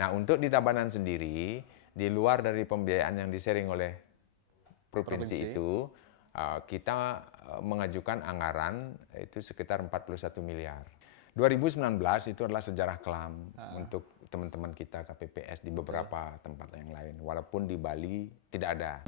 Nah, untuk di Tabanan sendiri, di luar dari pembiayaan yang di-sharing oleh provinsi itu, kita mengajukan anggaran itu sekitar 41 miliar. 2019 itu adalah sejarah kelam untuk teman-teman kita KPPS di beberapa tempat yang lain, walaupun di Bali tidak ada.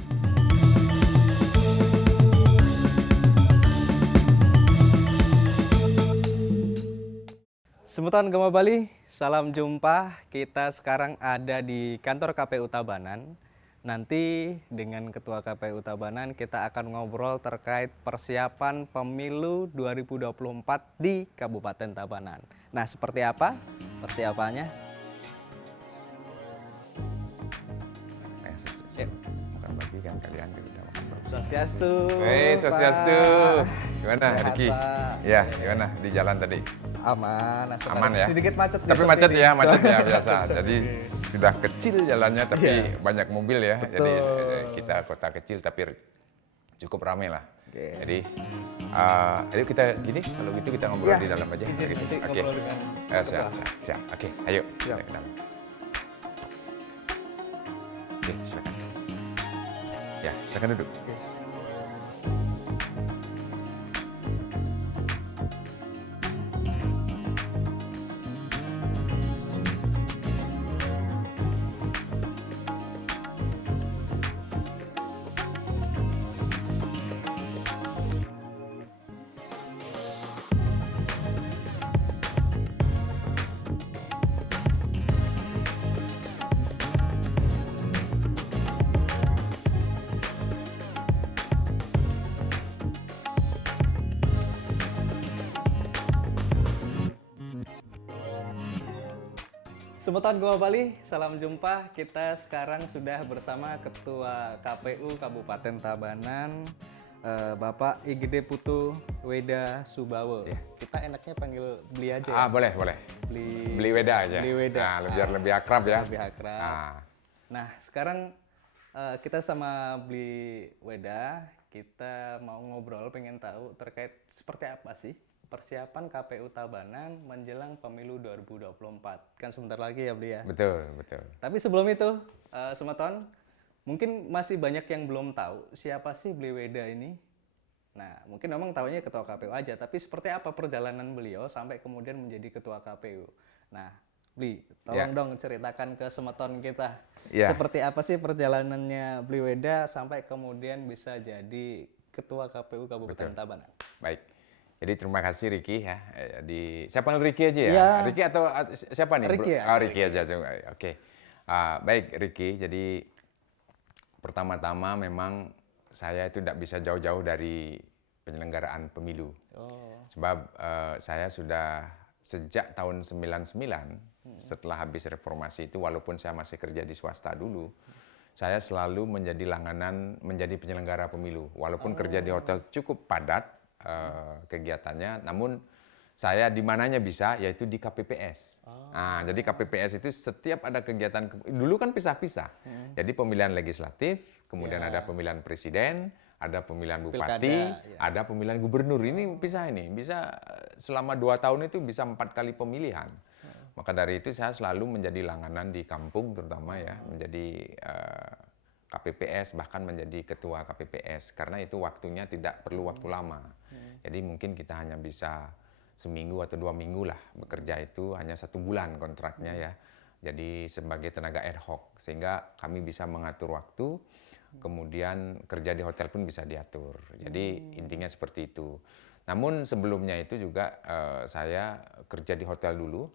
Semeton Gema Bali, salam jumpa. Kita sekarang ada di kantor KPU Tabanan. Nanti dengan Ketua KPU Tabanan kita akan ngobrol terkait persiapan pemilu 2024 di Kabupaten Tabanan. Nah, seperti apa persiapannya? Bukan bagi kan kalian udah makan berapa? Swastiastu. Swastiastu. Gimana, Riki? Ya, gimana di jalan tadi? Aman, Aman ya. Sedikit macet. Tapi macet ya biasa. Jadi sudah kecil jalannya tapi banyak mobil ya. Betul. Jadi kita kota kecil tapi cukup ramai lah. Jadi ayo kita gini, kalau gitu kita ngobrol di dalam aja. Oke. Siap. Oke, ayo. Kita ke dalam. Oke, silakan. Ya, silakan duduk. Semeton Gema Bali, salam jumpa. Kita sekarang sudah bersama Ketua KPU Kabupaten Tabanan, Bapak IGD Putu Weda Subawo. Kita enaknya panggil Bli aja ya? Boleh. Beli Weda aja. Bli Weda. Biar lebih akrab ya. Lebih akrab. Nah, sekarang kita sama Bli Weda, kita mau ngobrol, pengen tahu terkait seperti apa sih persiapan KPU Tabanan menjelang pemilu 2024. Kan sebentar lagi ya, Bli ya? Betul. Tapi sebelum itu, Semeton, mungkin masih banyak yang belum tahu siapa sih Bli Weda ini. Nah, mungkin memang tahunya Ketua KPU aja, tapi seperti apa perjalanan beliau sampai kemudian menjadi Ketua KPU. Nah, Bli, tolong dong ceritakan ke Semeton kita. Seperti apa sih perjalanannya Bli Weda sampai kemudian bisa jadi Ketua KPU Kabupaten Tabanan. Baik. Jadi terima kasih Riki ya. Saya panggil Riki aja ya. Riki atau siapa nih? Riki ya. Riki aja. Oke. Baik Riki. Jadi pertama-tama memang saya itu tidak bisa jauh-jauh dari penyelenggaraan pemilu. Sebab saya sudah sejak tahun 99 setelah habis reformasi itu, walaupun saya masih kerja di swasta dulu, saya selalu menjadi langganan menjadi penyelenggara pemilu. Walaupun kerja di hotel cukup padat kegiatannya, namun saya di mananya bisa, yaitu di KPPS. Jadi KPPS itu setiap ada kegiatan, dulu kan pisah-pisah. Jadi pemilihan legislatif, kemudian ada pemilihan presiden, ada pemilihan bupati, ada pemilihan gubernur. Ini pisah ini, bisa selama 2 tahun itu bisa 4 kali pemilihan. Maka dari itu saya selalu menjadi langganan di kampung terutama ya, menjadi KPPS, bahkan menjadi ketua KPPS, karena itu waktunya tidak perlu waktu lama. Jadi mungkin kita hanya bisa seminggu atau 2 minggu lah bekerja, itu hanya 1 bulan kontraknya ya. Jadi sebagai tenaga ad hoc, sehingga kami bisa mengatur waktu, kemudian kerja di hotel pun bisa diatur. Jadi intinya seperti itu. Namun sebelumnya itu juga saya kerja di hotel dulu.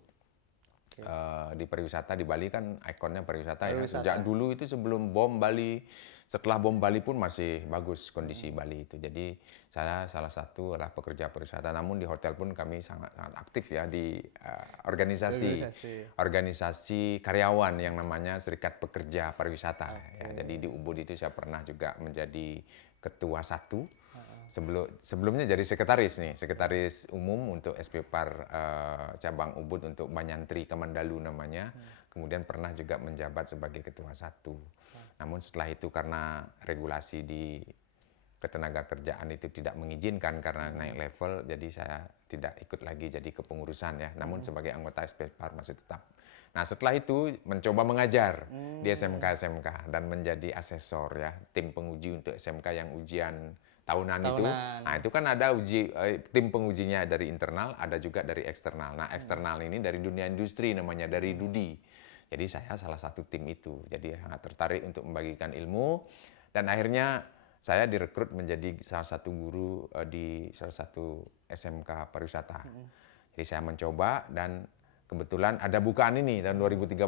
Di pariwisata di Bali kan ikonnya pariwisata ya. Sejak dulu itu sebelum bom Bali, setelah bom Bali pun masih bagus kondisi Bali itu. Jadi saya salah satu adalah pekerja pariwisata. Namun di hotel pun kami sangat aktif ya di organisasi karyawan yang namanya Serikat Pekerja Pariwisata. Ya, jadi di Ubud itu saya pernah juga menjadi ketua 1. Sebelumnya jadi sekretaris umum untuk SPPAR cabang Ubud untuk Banyantri Kemandalu namanya. Kemudian pernah juga menjabat sebagai ketua 1. Namun setelah itu karena regulasi di ketenagakerjaan itu tidak mengizinkan karena naik level, jadi saya tidak ikut lagi jadi kepengurusan ya. Namun sebagai anggota SPPAR masih tetap. Nah, setelah itu mencoba mengajar di SMK-SMK dan menjadi asesor ya, tim penguji untuk SMK yang ujian tahunan itu. Nah, itu kan ada tim pengujinya dari internal, ada juga dari eksternal. Nah, eksternal ini dari dunia industri namanya, dari Dudi. Jadi saya salah satu tim itu. Jadi sangat tertarik untuk membagikan ilmu dan akhirnya saya direkrut menjadi salah satu guru di salah satu SMK pariwisata. Jadi saya mencoba dan kebetulan ada bukaan ini tahun 2013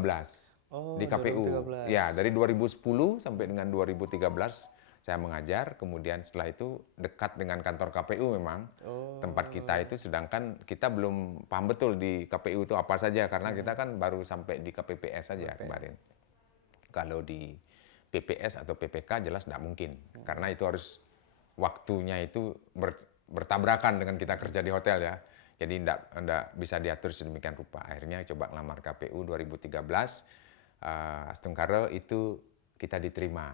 di KPU. 2013. Ya, dari 2010 sampai dengan 2013 saya mengajar, kemudian setelah itu dekat dengan kantor KPU memang. Tempat kita itu, sedangkan kita belum paham betul di KPU itu apa saja, karena kita kan baru sampai di KPPS saja kemarin. Kalau di PPS atau PPK jelas tidak mungkin, karena itu harus waktunya itu bertabrakan dengan kita kerja di hotel ya. Jadi tidak bisa diatur sedemikian rupa. Akhirnya coba ngelamar KPU 2013, Astungkara itu kita diterima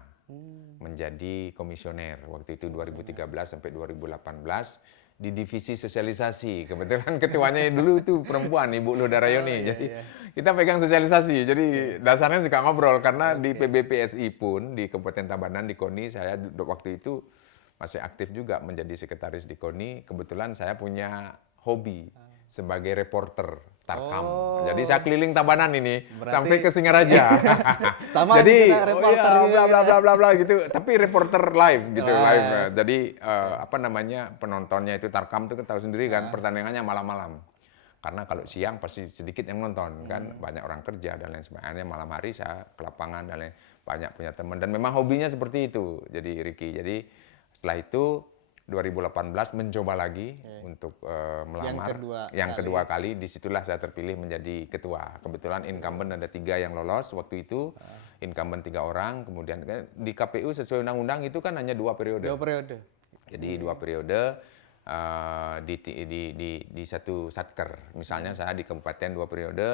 menjadi komisioner waktu itu 2013 sampai 2018 di divisi sosialisasi. Kebetulan ketuanya dulu itu perempuan, Ibu Luda Rayoni. Jadi kita pegang sosialisasi. Jadi dasarnya suka ngobrol karena di PBPSI pun di Kabupaten Tabanan di KONI saya waktu itu masih aktif juga menjadi sekretaris di KONI. Kebetulan saya punya hobi sebagai reporter Tarkam. Jadi saya keliling Tabanan ini sampai ke Singaraja. Sama jadi kita reporter bla bla bla bla bla gitu, tapi reporter live gitu, live. Jadi apa namanya, penontonnya itu Tarkam itu kan tahu sendiri kan, pertandingannya malam-malam. Karena kalau siang pasti sedikit yang nonton kan, banyak orang kerja dan lain sebagainya. Malam hari saya ke lapangan dan lain, banyak punya teman dan memang hobinya seperti itu. Jadi Ricky, jadi setelah itu 2018 mencoba lagi untuk melamar yang kedua kali, disitulah saya terpilih menjadi ketua. Kebetulan incumbent ada 3 yang lolos waktu itu, incumbent 3 orang, kemudian di KPU sesuai undang-undang itu kan hanya 2 periode. 2 periode. Jadi 2 periode di satu satker. Misalnya saya di kabupaten 2 periode,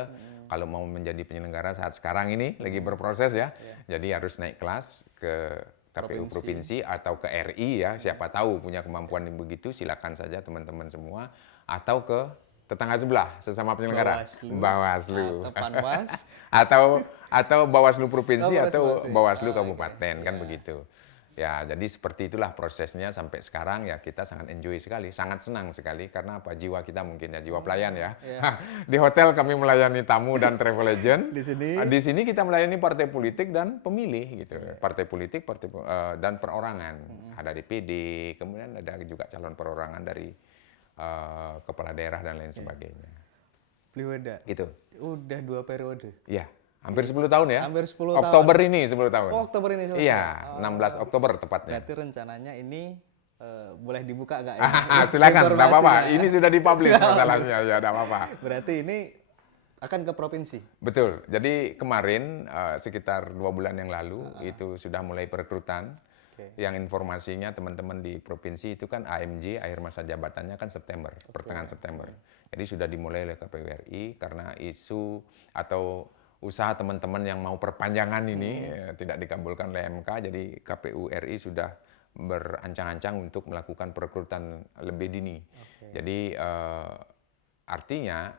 kalau mau menjadi penyelenggara saat sekarang ini lagi berproses ya, jadi harus naik kelas ke KPU provinsi atau ke RI ya, siapa tahu punya kemampuan yang begitu, silakan saja teman-teman semua, atau ke tetangga sebelah sesama penyelenggara, Bawaslu. atau Bawaslu provinsi atau Bawaslu kabupaten kan begitu. Ya, jadi seperti itulah prosesnya sampai sekarang ya, kita sangat enjoy sekali, sangat senang sekali karena apa, jiwa kita mungkin ya, jiwa pelayan ya. Di hotel kami melayani tamu dan travel agent. Di sini kita melayani partai politik dan pemilih gitu. Partai politik, dan perorangan. Ada DPD, kemudian ada juga calon perorangan dari kepala daerah dan lain sebagainya. Bliweda. Gitu. Udah 2 periode. Iya. Hampir 10 tahun ya. Hampir 10 Oktober tahun. ini 10 tahun. Oh, Oktober ini selesai. Iya, 16 Oktober tepatnya. Berarti rencananya ini boleh dibuka nggak? Silakan, tidak apa-apa. Ini sudah dipublish masalahnya, ya tidak apa-apa. Berarti ini akan ke provinsi? Betul. Jadi kemarin sekitar 2 bulan yang lalu itu sudah mulai perekrutan. Yang informasinya teman-teman di provinsi itu kan AMJ, akhir masa jabatannya kan September, pertengahan September. Jadi sudah dimulai oleh KPU RI karena isu atau usaha teman-teman yang mau perpanjangan ini tidak dikabulkan oleh MK, jadi KPU RI sudah berancang-ancang untuk melakukan perekrutan lebih dini. Jadi artinya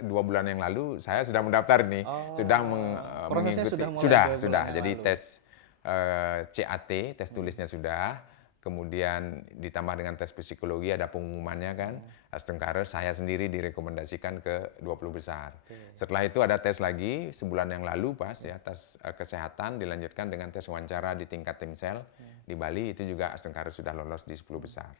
2 bulan yang lalu saya sudah mendaftar nih, sudah mengikuti, sudah. Jadi tes CAT, tes tulisnya sudah, kemudian ditambah dengan tes psikologi, ada pengumumannya kan. Astungkara saya sendiri direkomendasikan ke 20 besar. Setelah itu ada tes lagi sebulan yang lalu pas ya, tes kesehatan dilanjutkan dengan tes wawancara di tingkat Timsel di Bali, itu juga Astungkara sudah lolos di 10 besar.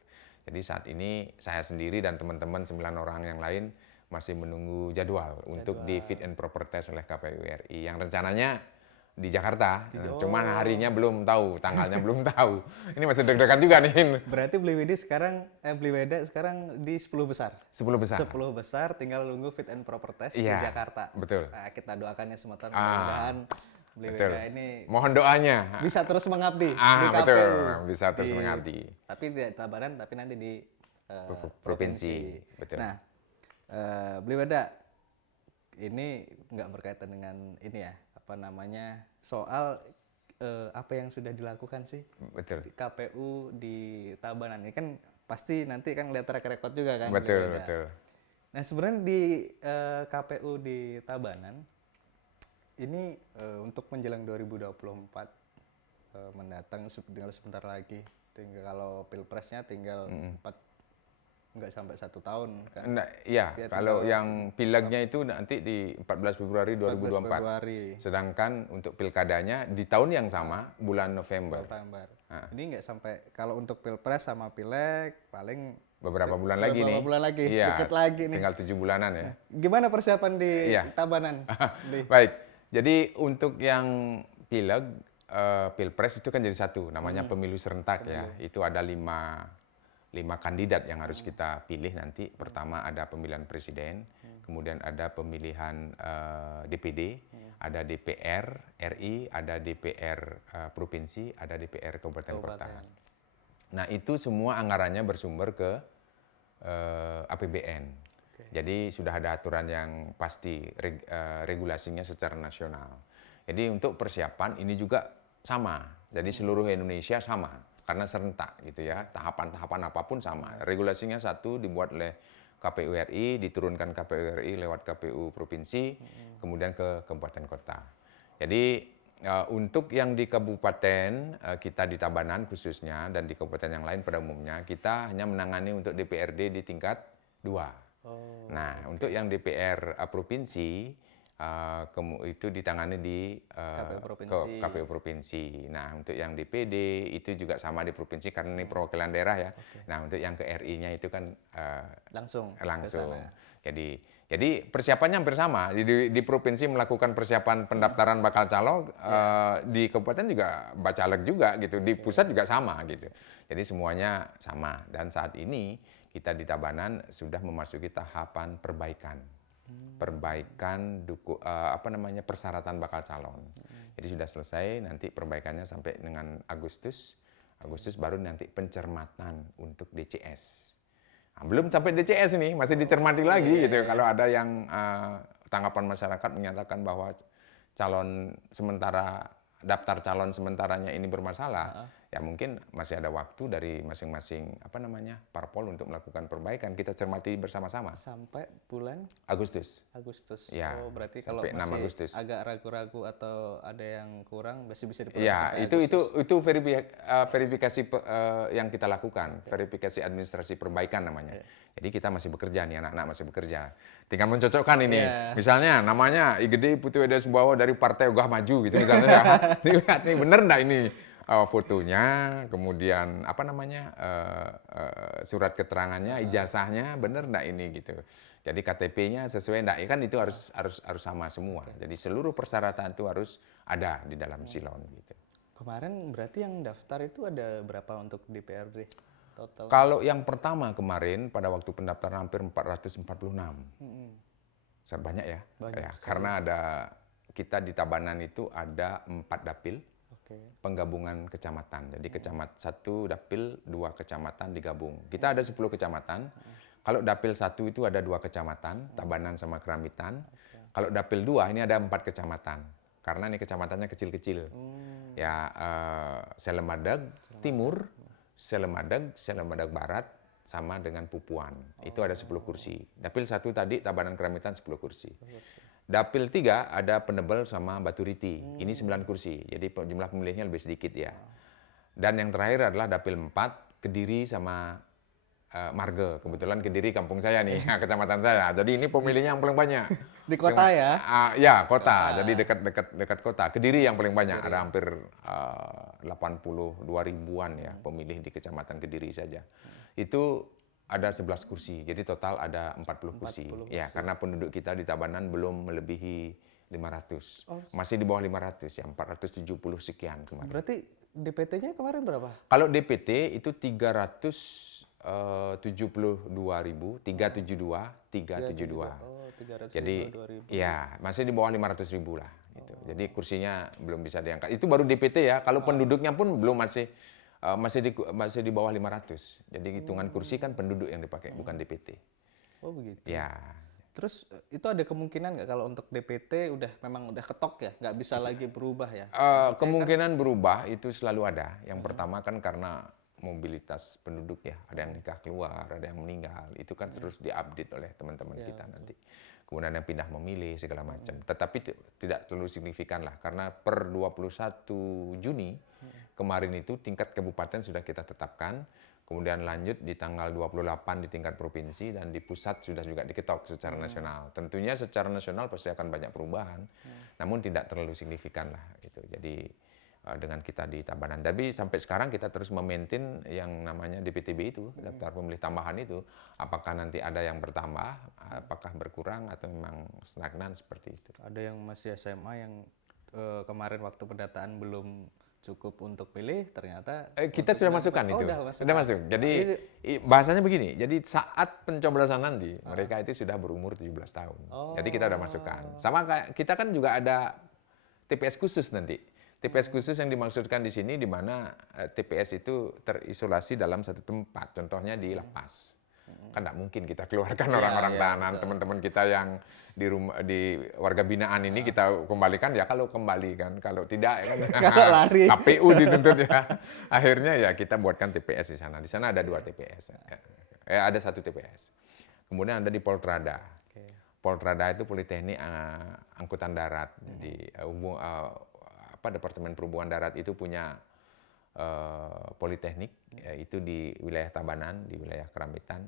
Jadi saat ini saya sendiri dan teman-teman 9 orang yang lain masih menunggu jadwal untuk di fit and proper test oleh KPU RI yang rencananya di Jakarta, cuman harinya belum tahu, tanggalnya belum tahu. Ini masih deg-degan juga nih. Berarti Bliweda sekarang di 10 besar? 10 besar. 10 besar, tinggal nunggu fit and proper test di Jakarta. Betul. Nah, kita doakannya semua tahun, mudah-mudahan Bliweda ini mohon doanya. bisa terus mengabdi di KPU. Betul, bisa terus mengabdi. Tapi tidak Tabanan, tapi nanti di provinsi. Betul. Nah, Bliweda, ini nggak berkaitan dengan ini ya, apa namanya, soal apa yang sudah dilakukan sih. Betul. Di KPU di Tabanan ini kan pasti nanti kan lihat track record juga kan. Betul, betul. Nah sebenarnya di KPU di Tabanan ini untuk menjelang 2024 mendatang tinggal sebentar lagi. Tinggal kalau pilpresnya tinggal nggak sampai 1 tahun kan. Enggak, iya, Ya, kalau tinggal yang pileknya itu nanti di 14 Februari 14 2024. Februari Sedangkan untuk pilkadanya di tahun yang sama, bulan November. November. Ini nggak sampai, kalau untuk pilpres sama pileg paling Beberapa bulan lagi nih. bulan lagi, Iya, deket lagi nih. tinggal 7 bulanan ya. Gimana persiapan di Iya. Tabanan? Baik, jadi untuk yang pileg, pilpres itu kan jadi satu, namanya pemilu serentak ya. Itu ada lima kandidat yang harus kita pilih nanti. Pertama ada pemilihan presiden, kemudian ada pemilihan DPD, ada DPR RI, ada DPR provinsi, ada DPR kabupaten kota. Nah itu semua anggarannya bersumber ke APBN. Jadi sudah ada aturan yang pasti, regulasinya secara nasional. Jadi untuk persiapan ini juga sama. Jadi seluruh Indonesia sama, karena serentak gitu ya. Tahapan-tahapan apapun sama. Regulasinya satu, dibuat oleh KPU RI, diturunkan KPU RI lewat KPU provinsi, kemudian ke kabupaten kota. Jadi untuk yang di kabupaten, kita di Tabanan khususnya, dan di kabupaten yang lain pada umumnya, kita hanya menangani untuk DPRD di tingkat 2. Nah, untuk yang DPR provinsi, itu ditangani di KPU provinsi. Nah, untuk yang DPD itu juga sama di provinsi karena ini perwakilan daerah ya. Nah, untuk yang ke RI-nya itu kan langsung. Jadi persiapannya hampir sama. Di provinsi melakukan persiapan pendaftaran bakal calon, di kabupaten juga bacalek juga gitu. Di pusat juga sama gitu. Jadi semuanya sama. Dan saat ini kita di Tabanan sudah memasuki tahapan perbaikan. Perbaikan persyaratan bakal calon. Jadi sudah selesai, nanti perbaikannya sampai dengan Agustus baru nanti pencermatan untuk DCS. Nah, belum sampai DCS ini, masih dicermati lagi gitu. Kalau ada yang tanggapan masyarakat menyatakan bahwa daftar calon sementaranya ini bermasalah, ya mungkin masih ada waktu dari masing-masing parpol untuk melakukan perbaikan. Kita cermati bersama-sama. Sampai bulan Agustus. Ya, berarti kalau masih agak ragu-ragu atau ada yang kurang masih bisa diperbaiki. Ya, itu verifikasi yang kita lakukan, verifikasi administrasi perbaikan namanya. Jadi kita masih bekerja nih, anak-anak masih bekerja. Tinggal mencocokkan ini. Misalnya namanya Igede Putri Weda Sumbawa dari Partai Ogah Maju gitu misalnya. Ya. Lihat nih bener enggak ini fotonya, kemudian surat keterangannya, ijazahnya bener enggak ini gitu. Jadi KTP-nya sesuai enggak? Kan itu harus sama semua. Jadi seluruh persyaratan itu harus ada di dalam silon gitu. Kemarin berarti yang daftar itu ada berapa untuk DPRD total? Kalau yang pertama kemarin pada waktu pendaftaran hampir 446. Sangat banyak ya. Karena kita di Tabanan itu ada 4 dapil. Penggabungan kecamatan. Jadi satu dapil 2 kecamatan digabung. Kita ada 10 kecamatan. Kalau dapil 1 itu ada 2 kecamatan, Tabanan sama Keramitan. Kalau dapil 2 ini ada 4 kecamatan. Karena ini kecamatannya kecil-kecil. Ya, Selemadeg Timur, Selemadeg Barat, sama dengan Pupuan. Itu ada 10 kursi. Dapil 1 tadi Tabanan Keramitan 10 kursi. Dapil 3 ada Penebel sama Baturiti. Ini 9 kursi. Jadi jumlah pemilihnya lebih sedikit ya. Dan yang terakhir adalah Dapil 4 Kediri sama Marge. Kebetulan Kediri kampung saya nih, kecamatan saya. Jadi ini pemilihnya yang paling banyak. Di kota ya? Ya, kota. Jadi dekat kota. Kediri yang paling banyak. Ada hampir 82 ribuan ya pemilih di kecamatan Kediri saja. Itu ada 11 kursi. Jadi total ada 40 kursi. Ya, karena penduduk kita di Tabanan belum melebihi 500. Masih di bawah 500 ya, 470 sekian kemarin. Berarti DPT-nya kemarin berapa? Kalau DPT itu 372.372. Jadi ya masih di bawah 500.000 lah gitu. Jadi kursinya belum bisa diangkat. Itu baru DPT ya. Kalau penduduknya pun belum masih di bawah 500. Jadi hitungan kursi kan penduduk yang dipakai, bukan DPT. Oh begitu. Ya. Terus itu ada kemungkinan nggak kalau untuk DPT memang udah ketok ya, nggak bisa lagi berubah ya? Kemungkinan berubah itu selalu ada. Yang pertama kan karena mobilitas penduduk ya, ada yang nikah keluar, ada yang meninggal, itu kan terus diupdate oleh teman-teman kita nanti. kemudian yang pindah memilih segala macam. Tetapi tidak terlalu signifikan lah, karena per 21 Juni kemarin itu tingkat kabupaten sudah kita tetapkan, kemudian lanjut di tanggal 28 di tingkat provinsi, dan di pusat sudah juga diketok secara nasional. Tentunya secara nasional pasti akan banyak perubahan, namun tidak terlalu signifikan lah itu. Jadi dengan kita di Tabanan. Tapi sampai sekarang kita terus memaintain yang namanya DPTB itu, daftar pemilih tambahan itu. Apakah nanti ada yang bertambah, apakah berkurang, atau memang stagnan seperti itu. Ada yang masih SMA yang kemarin waktu pendataan belum cukup untuk pilih, ternyata kita sudah masukkan itu. Sudah masuk. Jadi bahasanya begini, jadi saat pencoblosan nanti mereka itu sudah berumur 17 tahun. Jadi kita sudah masukkan. Sama kayak kita kan juga ada TPS khusus nanti. TPS khusus yang dimaksudkan di sini, di mana TPS itu terisolasi dalam satu tempat, contohnya di lapas. Kan tidak mungkin kita keluarkan orang-orang tahanan, teman-teman kita yang di rumah, di warga binaan ini kita kembalikan, ya kalau kembali kan, kalau tidak kan kalau lari. KPU dituntut ya. Akhirnya ya kita buatkan TPS di sana. Di sana ada 2 TPS. Ada 1 TPS. Kemudian ada di Poltrada. Poltrada itu Politeknik Angkutan Darat. Jadi Departemen Perhubungan Darat itu punya politeknik, yaitu di wilayah Tabanan, di wilayah Kerambitan.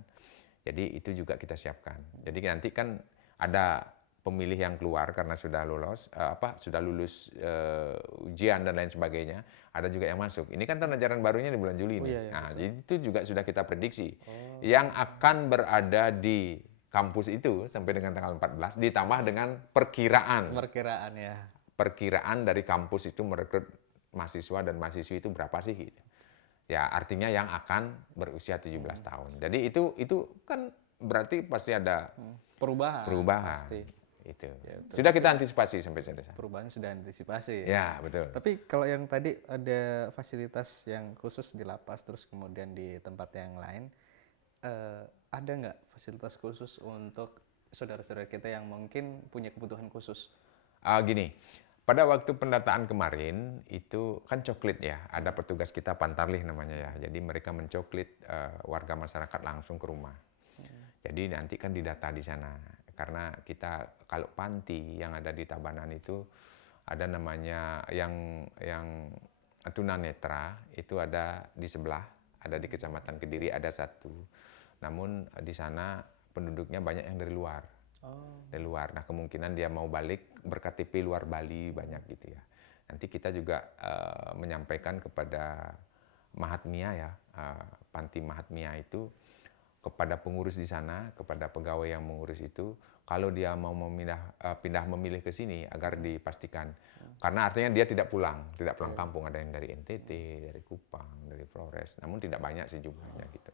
Jadi itu juga kita siapkan. Jadi nanti kan ada pemilih yang keluar karena sudah lulus ujian dan lain sebagainya. Ada juga yang masuk. Ini kan tahun ajaran barunya di bulan Juli ini. Nah, jadi itu juga sudah kita prediksi. Yang akan berada di kampus itu sampai dengan tanggal 14 ditambah dengan perkiraan. Perkiraan dari kampus itu merekrut mahasiswa dan mahasiswi itu berapa sih? Ya artinya yang akan berusia 17 tahun. Jadi itu kan berarti pasti ada perubahan. Pasti. Itu. Ya, sudah kita antisipasi sampai sana. Perubahannya sudah antisipasi. Ya betul. Tapi kalau yang tadi ada fasilitas yang khusus di lapas, terus kemudian di tempat yang lain, ada nggak fasilitas khusus untuk saudara-saudara kita yang mungkin punya kebutuhan khusus? Gini. Pada waktu pendataan kemarin itu kan coklit ya, ada petugas kita Pantarlih namanya ya. Jadi mereka mencoklit warga masyarakat langsung ke rumah. Jadi nanti kan didata di sana. Karena kita kalau panti yang ada di Tabanan itu ada namanya yang tunanetra itu ada di sebelah, ada di Kecamatan Kediri ada 1. Namun di sana penduduknya banyak yang dari luar. Dari luar. Nah kemungkinan dia mau balik berKTP luar Bali banyak gitu ya. Nanti kita juga menyampaikan kepada Mahatmia ya, Panti Mahatmia itu, kepada pengurus di sana, kepada pegawai yang mengurus itu, kalau dia mau pindah memilih ke sini agar dipastikan. Karena artinya dia tidak pulang kampung. Ada yang dari NTT, dari Kupang, dari Flores, namun tidak banyak sih jumlahnya gitu.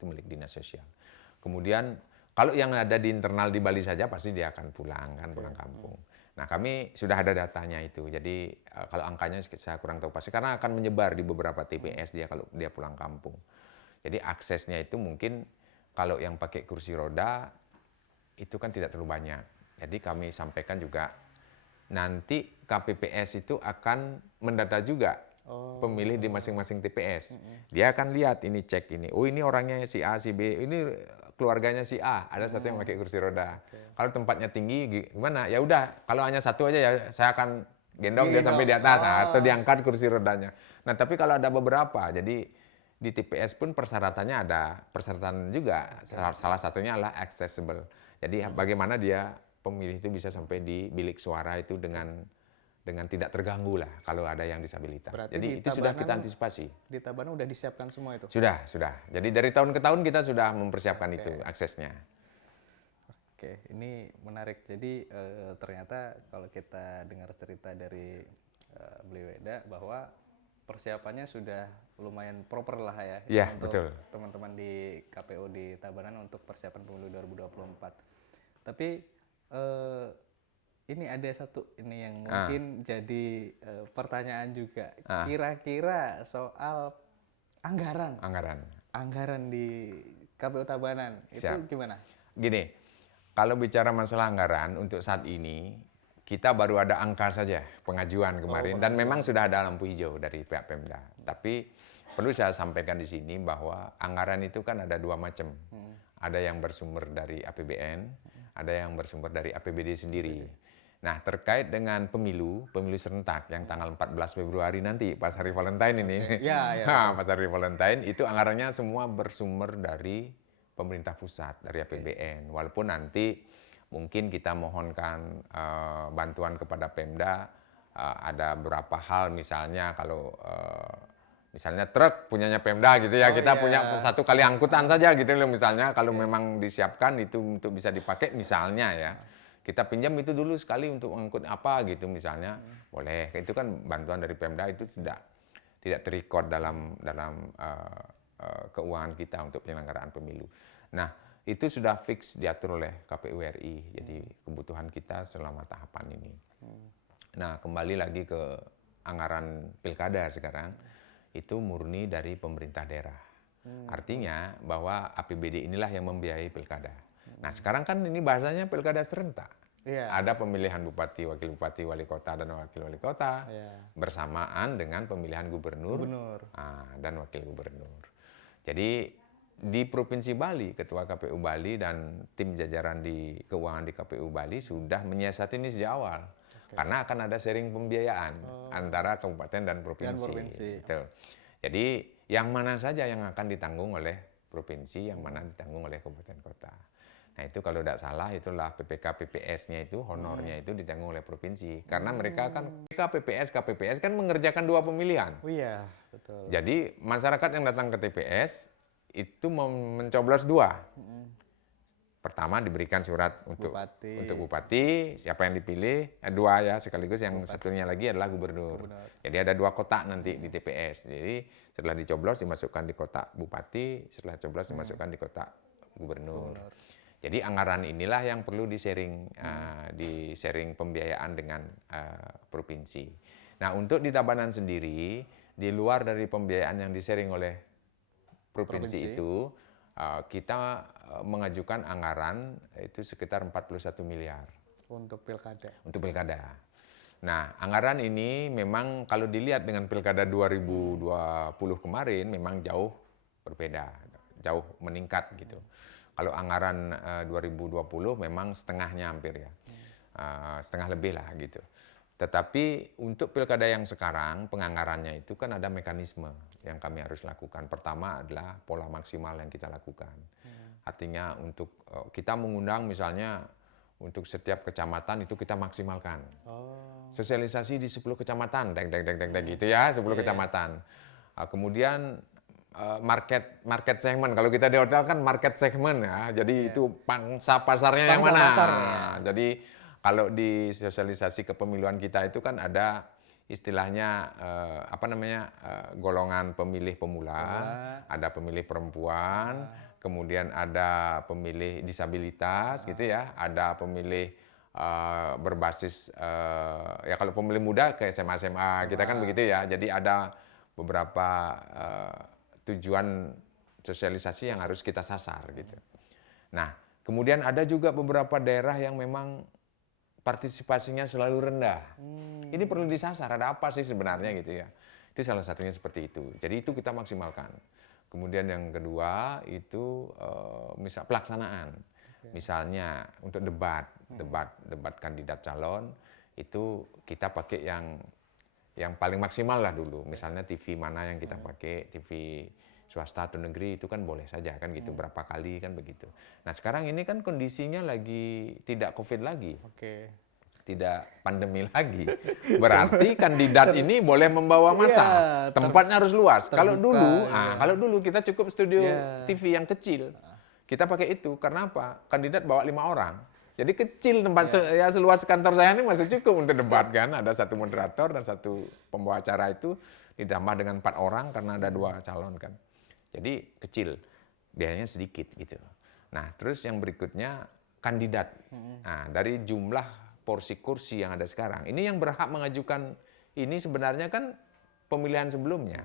Itu milik dinas sosial. Kemudian kalau yang ada di internal di Bali saja pasti dia akan pulang kampung. Nah kami sudah ada datanya itu. Jadi kalau angkanya saya kurang tahu pasti karena akan menyebar di beberapa TPS dia kalau dia pulang kampung. Jadi aksesnya itu mungkin kalau yang pakai kursi roda itu kan tidak terlalu banyak. Jadi kami sampaikan juga nanti KPPS itu akan mendata juga pemilih di masing-masing TPS. Dia akan lihat ini, cek ini. Oh ini orangnya si A, si B. Ini keluarganya si A. Ada satu yang pakai kursi roda. Kalau tempatnya tinggi gimana? Ya udah, kalau hanya satu aja ya saya akan gendong dia sampai di atas atau diangkat kursi rodanya. Nah tapi kalau ada beberapa, jadi di TPS pun persyaratannya ada persyaratan juga. Salah satunya adalah accessible. Jadi bagaimana dia pemilih itu bisa sampai di bilik suara itu dengan tidak terganggu lah kalau ada yang disabilitas. Berarti jadi itu sudah kita antisipasi. Di Tabanan udah disiapkan semua itu? Sudah. Jadi dari tahun ke tahun kita sudah mempersiapkan itu aksesnya. Oke, ini menarik. Jadi ternyata kalau kita dengar cerita dari Bli Weda bahwa persiapannya sudah lumayan proper lah ya. Iya, untuk betul. Teman-teman di KPU di Tabanan untuk persiapan pemilu 2024. Tapi ini ada satu ini yang mungkin jadi pertanyaan juga. Kira-kira soal anggaran di KPU Tabanan itu gimana? Gini, kalau bicara masalah anggaran untuk saat ini kita baru ada angka saja pengajuan kemarin dan memang sudah ada lampu hijau dari pihak Pemda. Tapi perlu saya sampaikan di sini bahwa anggaran itu kan ada 2 macam. Ada yang bersumber dari APBN, ada yang bersumber dari APBD sendiri. Nah, terkait dengan pemilu serentak yang tanggal 14 Februari nanti, pas hari Valentine ini. Ya, ya, Nah, pas hari Valentine itu anggarannya semua bersumber dari pemerintah pusat, dari APBN. Walaupun nanti mungkin kita mohonkan bantuan kepada Pemda, ada beberapa hal, misalnya kalau misalnya truk punyanya Pemda gitu ya, kita punya satu kali angkutan saja gitu loh, misalnya kalau memang disiapkan itu untuk bisa dipakai misalnya ya. Kita pinjam itu dulu sekali untuk mengangkut apa gitu misalnya, boleh. Itu kan bantuan dari Pemda, itu tidak terrecord dalam keuangan kita untuk penyelenggaraan pemilu. Nah, itu sudah fix diatur oleh KPU RI, jadi kebutuhan kita selama tahapan ini. Nah, kembali lagi ke anggaran pilkada sekarang, itu murni dari pemerintah daerah. Artinya bahwa APBD inilah yang membiayai pilkada. Nah, sekarang kan ini bahasanya pilkada serentak. Ada pemilihan bupati, wakil bupati, wali kota, dan wakil wali kota bersamaan dengan pemilihan gubernur. Dan wakil gubernur. Jadi di Provinsi Bali, Ketua KPU Bali dan tim jajaran di keuangan di KPU Bali sudah menyiasati ini sejak awal. Karena akan ada sharing pembiayaan antara kabupaten dan provinsi. Gitu. Jadi yang mana saja yang akan ditanggung oleh provinsi, yang mana ditanggung oleh kabupaten kota. Nah, itu kalau tidak salah itulah PPK PPS-nya itu, honornya itu ditanggung oleh provinsi. Karena mereka kan PPK PPS KPPS kan mengerjakan 2 pemilihan. Oh iya, betul. Jadi masyarakat yang datang ke TPS itu mencoblos 2. Pertama diberikan surat untuk bupati, siapa yang dipilih, 2 ya sekaligus, yang satunya lagi adalah gubernur. Jadi ada 2 kotak nanti di TPS. Jadi setelah dicoblos dimasukkan di kotak bupati, setelah coblos dimasukkan di kotak gubernur. Jadi anggaran inilah yang perlu di-sharing pembiayaan dengan provinsi. Nah, untuk di Tabanan sendiri, di luar dari pembiayaan yang di-sharing oleh provinsi itu, kita mengajukan anggaran itu sekitar 41 miliar. Untuk pilkada? Untuk pilkada. Nah, anggaran ini memang kalau dilihat dengan pilkada 2020 kemarin memang jauh berbeda, jauh meningkat gitu. Kalau anggaran 2020 memang setengahnya hampir ya, setengah lebih lah gitu. Tetapi untuk pilkada yang sekarang penganggarannya itu kan ada mekanisme yang kami harus lakukan. Pertama adalah pola maksimal yang kita lakukan. Artinya untuk kita mengundang misalnya untuk setiap kecamatan itu kita maksimalkan. Sosialisasi di 10 kecamatan, gitu ya, 10 kecamatan. Kemudian market segment, kalau kita di hotel kan market segment ya, jadi itu pangsa pasarnya yang mana. Jadi kalau di sosialisasi kepemiluan kita itu kan ada istilahnya golongan pemilih pemula, ada pemilih perempuan, kemudian ada pemilih disabilitas gitu ya, ada pemilih berbasis ya kalau pemilih muda ke SMA kita kan begitu ya. Jadi ada beberapa tujuan sosialisasi yang harus kita sasar gitu. Nah, kemudian ada juga beberapa daerah yang memang partisipasinya selalu rendah. Ini perlu disasar, ada apa sih sebenarnya gitu ya. Itu salah satunya seperti itu. Jadi itu kita maksimalkan. Kemudian yang kedua itu misal pelaksanaan. Misalnya untuk debat kandidat calon itu kita pakai yang paling maksimal lah dulu. Misalnya TV mana yang kita pakai, TV swasta atau negeri itu kan boleh saja kan gitu, berapa kali kan begitu. Nah, sekarang ini kan kondisinya lagi tidak COVID lagi. Tidak pandemi lagi. Berarti kandidat ini boleh membawa massa. Tempatnya harus luas. Kalau dulu kita cukup studio TV yang kecil. Kita pakai itu karena apa? Kandidat bawa 5 orang. Jadi kecil tempat ya seluas kantor saya ini masih cukup untuk debat kan. Ada 1 moderator dan 1 pembawa acara itu ditambah dengan 4 orang karena ada 2 calon kan. Jadi kecil, biayanya sedikit gitu. Nah, terus yang berikutnya kandidat. Nah, dari jumlah porsi kursi yang ada sekarang, ini yang berhak mengajukan ini sebenarnya kan pemilihan sebelumnya.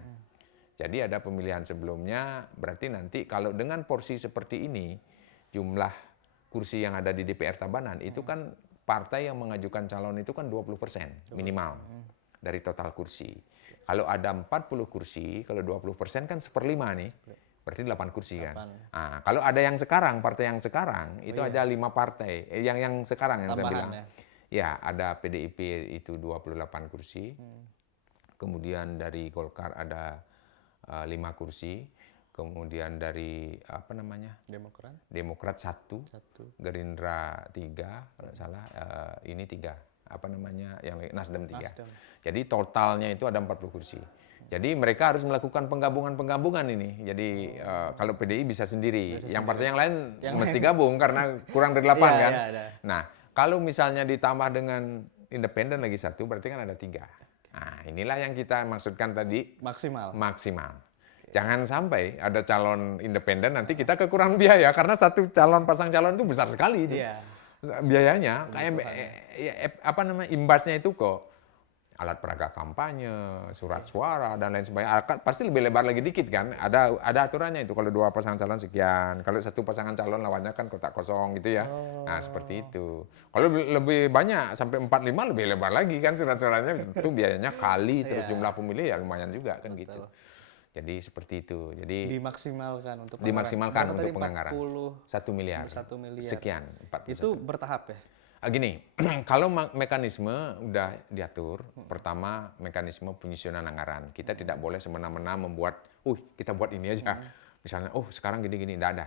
Jadi ada pemilihan sebelumnya, berarti nanti kalau dengan porsi seperti ini, jumlah kursi yang ada di DPR Tabanan itu kan partai yang mengajukan calon itu kan 20% minimal dari total kursi. Kalau ada 40 kursi, kalau 20% kan 1/5 nih. berarti 8 kursi kan. 8. Nah, kalau ada yang sekarang, partai yang sekarang, itu iya. ada 5 partai. Yang sekarang yang saya Tambahan bilang. ya. Ya, ada PDIP itu 28 kursi. Kemudian dari Golkar ada 5 kursi. Kemudian dari apa namanya? Demokrat 1, Gerindra 3, kalau salah, ini 3. Apa namanya? Yang Nasdem 3. Jadi totalnya itu ada 40 kursi. Jadi mereka harus melakukan penggabungan-penggabungan ini. Jadi kalau PDI bisa sendiri, yang partai yang lain mesti gabung karena kurang dari 8 kan. Iya, Nah, kalau misalnya ditambah dengan independen lagi 1, berarti kan ada 3. Nah, inilah yang kita maksudkan tadi maksimal. Jangan sampai ada calon independen nanti kita kekurangan biaya karena satu pasang calon itu besar sekali itu. Iya. Biayanya kayak apa namanya imbasnya itu kok alat peraga kampanye, surat suara dan lain sebagainya. Pasti lebih lebar lagi dikit kan. Ada aturannya itu kalau 2 pasangan calon sekian, kalau 1 pasangan calon lawannya kan kotak kosong gitu ya. Nah, seperti itu. Kalau lebih banyak sampai 4-5 lebih lebar lagi kan surat-suratnya, itu biayanya kali terus jumlah pemilih ya lumayan juga kan gitu. Jadi seperti itu. Jadi dimaksimalkan untuk penganggaran. 1 miliar. Sekian. Itu bertahap ya? Gini, kalau mekanisme udah diatur, pertama mekanisme penyusunan anggaran. Kita tidak boleh semena-mena membuat, kita buat ini aja. Misalnya, sekarang gini-gini, tidak ada.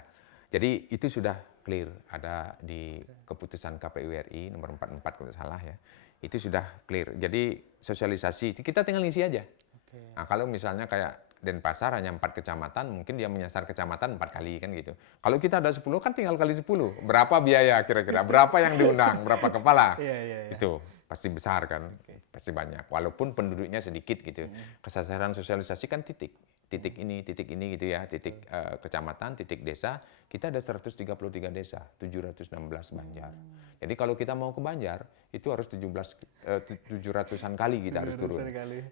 Jadi itu sudah clear, ada di keputusan KPU RI nomor 44 kalau tidak salah ya. Itu sudah clear. Jadi sosialisasi, kita tinggal isi aja. Nah, kalau misalnya kayak Denpasar hanya 4 kecamatan, mungkin dia menyasar kecamatan 4 kali kan gitu. Kalau kita ada 10 kan tinggal kali 10. Berapa biaya kira-kira? Berapa yang diundang? Berapa kepala? Iya. Itu pasti besar kan, pasti banyak. Walaupun penduduknya sedikit gitu. Kesasaran sosialisasi kan titik ini gitu ya, titik kecamatan, titik desa. Kita ada 133 desa, 716 Banjar. Jadi kalau kita mau ke Banjar, itu harus 700-an kali kita harus turun.